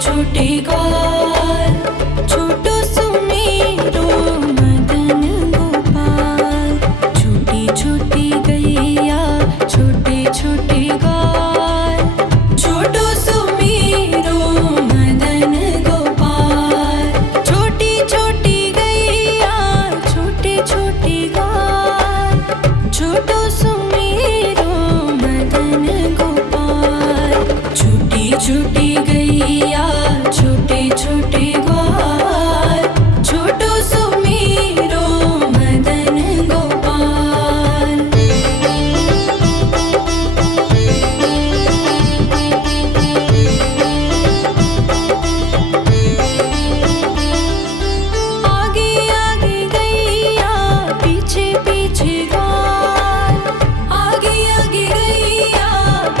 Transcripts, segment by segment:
छोटे ग्वाल, छोटो सुमेरो मदन गोपाल। छोटी छोटी गैया छोटे छोटे ग्वाल, छोटो सुमेरो मदन गोपाल। छोटी छोटी गैया छोटे छोटे ग्वाल, छोटो सुमेरो मदन गोपाल। छोटी छोटी गैया छोटे छोटे ग्वाल, छोटो सुमेरो मदन गोपाल। आगे आगे गैया पीछे पीछे ग्वाल, आगे आगे गैया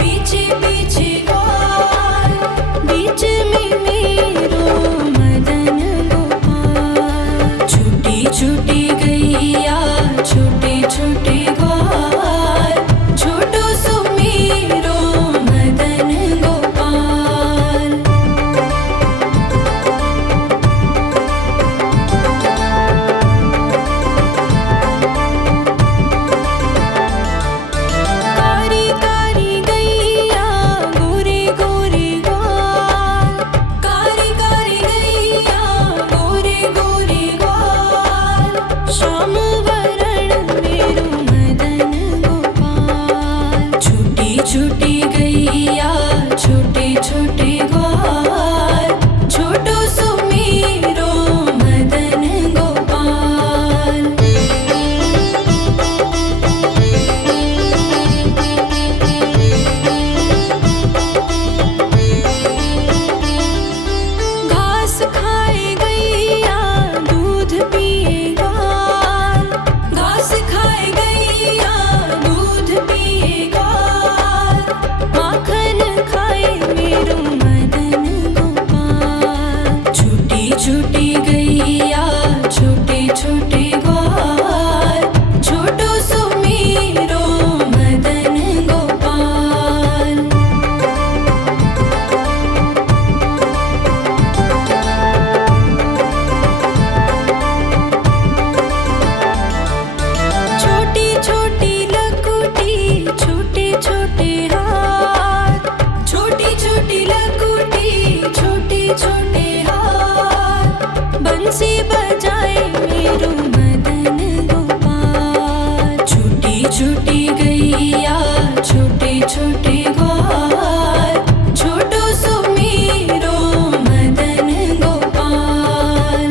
पीछे पीछे ग्वाल। बीच में मेरो मदन गोपाल। छोटी छोटी गैया छोटे छोटे ग्वाल, छोटो सुमेरो मदन गोपाल। कारी कारी गैया गोरे गोरे ग्वाल, कारी कारी गैया गोरे गोरे ग्वाल। श्याम वरण मेरो मदन गोपाल। छोटी छोटी गैया छोटे छोटे ग्वाल, छोटो सुमेरो मदन गोपाल। घास खाए गैया दूध पिए ग्वाल, घास खाए गैया दूध पिए ग्वाल। माखन खाए मेरो मदन गोपाल। छोटी छोटी गैया छोटे छोटे ग्वाल, छोटो सुमेरो मदन गोपाल। छोटी छोटी लकुटी छोटे छोटे हाथ, छोटी छोटी लकुटी छोटे छोटे हाथ। बंसी बजाए मेरो मदन गोपाल। छोटी छोटी गैया छोटे छोटे ग्वाल, छोटो सुमेरो मदन गोपाल।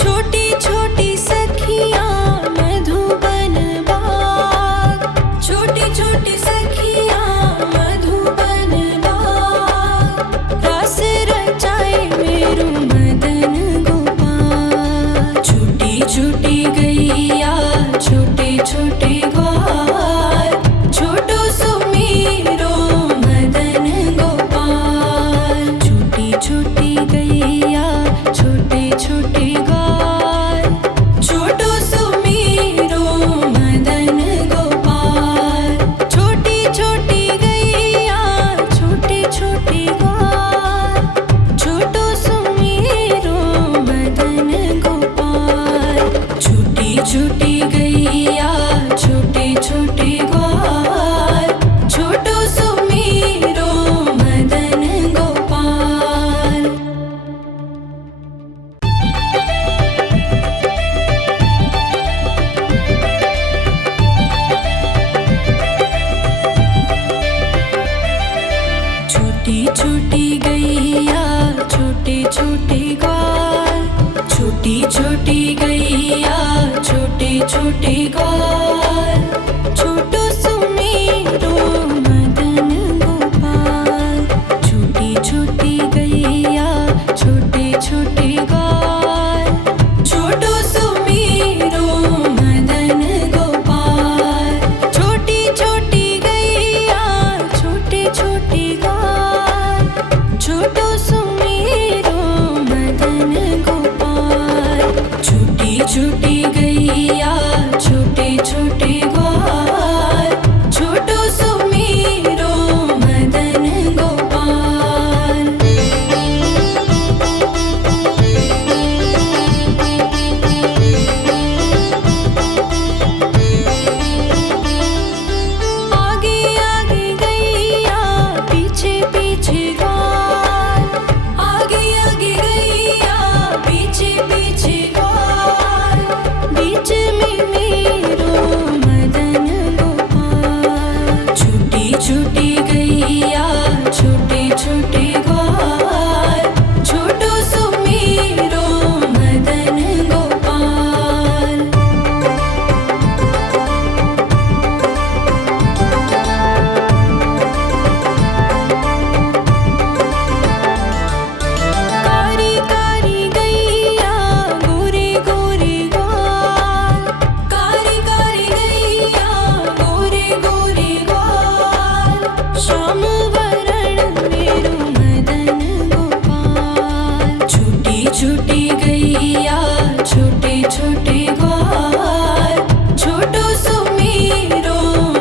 छोटी छोटी सखियाँ मधुबन बाग, छोटी छोटी सखियाँ मधुबन बाग। रास रचाए मेरो मदन गोपाल। छोटी छोटी गैया छोटे छोटे ग्वाल, छोटो सुमेरो मदन गोपाल। छोटी छोटी गैया छोटे छोटे ग्वाल, छोटो सुमेरो मदन गोपाल। छोटी छोटी गैया छोटे छोटे ग्वाल, छोटो सुमेरो मदन गोपाल। छोटी छोटी गैया छोटे छोटे ग्वाल, छोटो सुमेरो मदन गोपाल। छोटी छोटी गैया छोटे छोटे ग्वाल, छोटी छोटी गैया छोटे छोटे ग्वाल, छोटो सुमेरो मदन गोपाल। छोटी छोटी गैया छोटे छोटे ग्वाल, छोटो सुमेरो मदन गोपाल। छोटी छोटी गैया छोटे छोटे ग्वाल, छोटो सुमेरो मदन गोपाल। छोटी छोटी गैया छोटी गैया छोटे छोटे ग्वाल, छोटो सुमेरो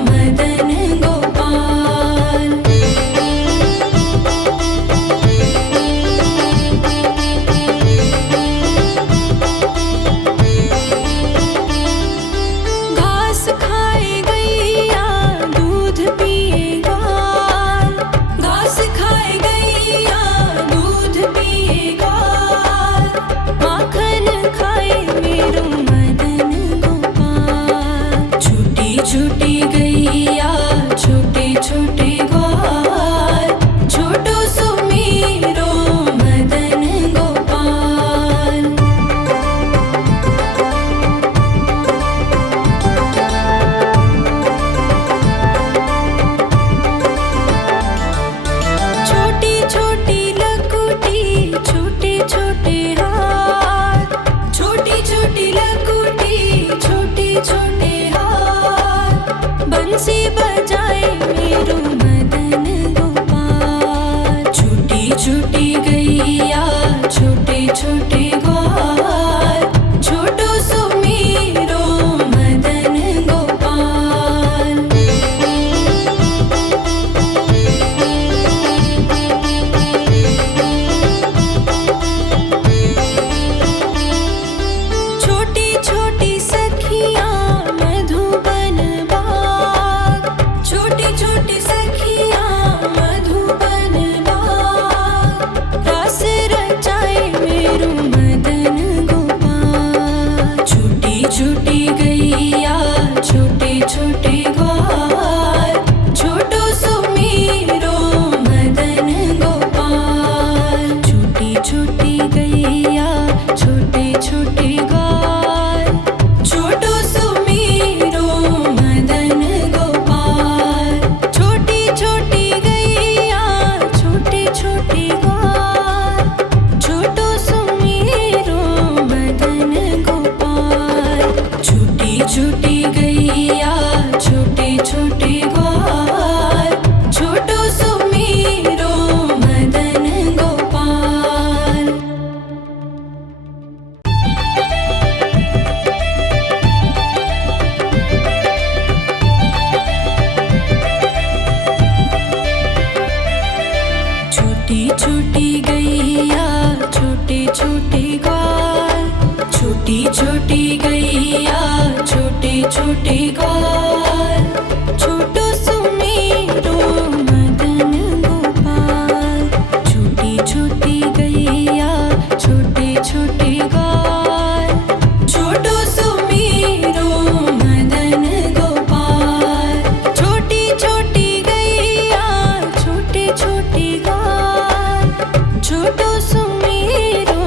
मदन गोपाल। घास खाए गैया दूध पिए ग्वाल, घास खाए गैया दूध पिए ग्वाल, माखन खाए मेरो मदन गोपाल। छोटी छोटी गैया छोटे छोटे ग्वाल, छोटो सुमेरो मदन गोपाल। छोटी छोटी लकुटी छोटे छोटे हाथ, छोटी छोटी लकुटी छोटे छोटे हाथ, बंसी बजाए मेरो मदन गोपाल। छोटी छोटी गैया छोटे छोटे ग्वाल, छोटो सुमेरो मदन गोपाल। छोटी छोटी सखियाँ मधुबन बाग, छोटी छोटी सखियाँ मधुबन बाग, रास रचाए मेरो मदन गोपाल। छोटी छोटी गैया छोटे छोटे ग्वाल, छोटो सुमेरो मदन गोपाल। छोटी छोटी गैया छोटे छोटे ग्वाल, छोटो सुमेरो मदन गोपाल। छोटी छोटी गैया छोटे छोटे ग्वाल, छोटो सुमेरो मदन गोपाल। छोटी छोटी गैया छोटे छोटे ग्वाल, छोटो सुमेरो मदन गोपाल। छोटी छोटी गैया छोटे छोटे ग्वाल, छोटी छोटी गैया छोटे छोटे ग्वाल, छोटो सुमेरो मदन गोपाल। छोटी छोटी गैया छोटे छोटे ग्वाल, छोटो सुमेरो मदन गोपाल। छोटी छोटी गैया छोटे छोटे ग्वाल, छोटो सुमेरो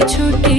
छोटे